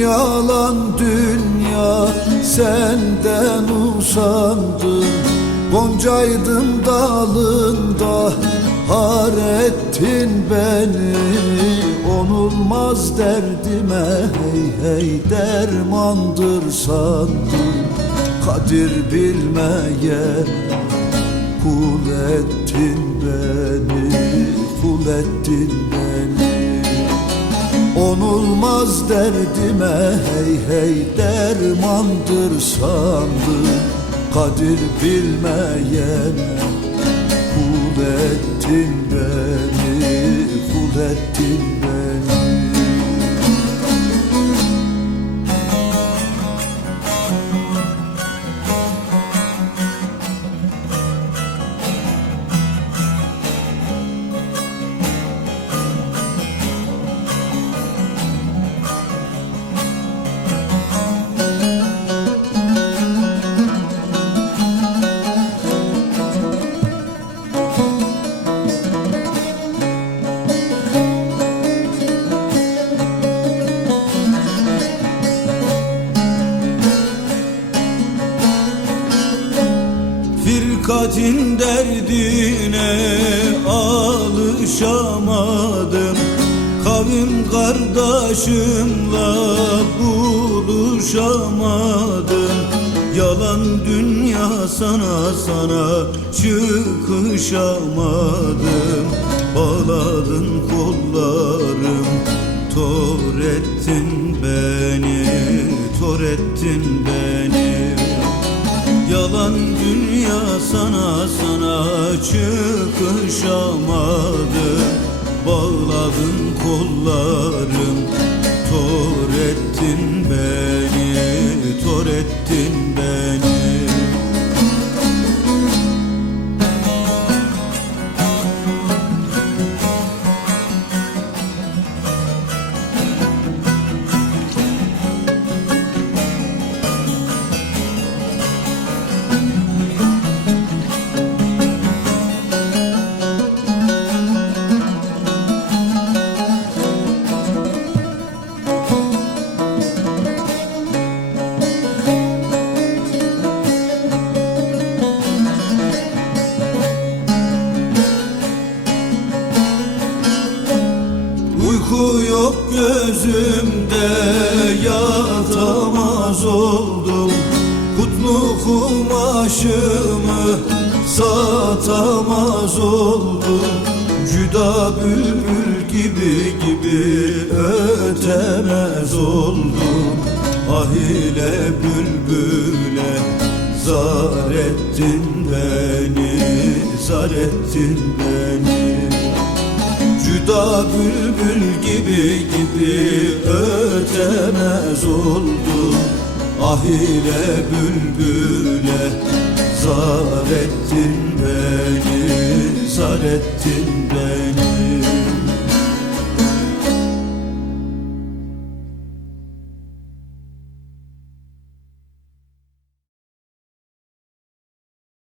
yalan dünya senden usandım. Goncaydım dalında har ettin beni. Onulmaz derdime hey hey dermandır sandım. Kadir bilmeye kul ettin beni Kul ettin beni Onulmaz derdime hey hey dermandır sandım. Kadir bilmeyen kul ettin beni Kul ettin Firkatin derdine alışamadım. Kavim kardeşimle buluşamadım. Yalan dünya sana sana çıkışamadım. Bağladın kollarım Tor ettin beni Tor ettin beni Yalan dünya sana sana çıkışamadı Bağladın kollarım Tor ettin beni Tor ettin beni Yok gözümde yatamaz oldum. Kutlu kumaşımı satamaz oldum. Cüda bülbül gibi gibi ötemez oldum. Ah ile bülbüle zar ettin beni Zar ettin beni Cüda bülbül gibi gibi ötemez oldu Ah ile bülbüle zar ettin beni Zar ettin beni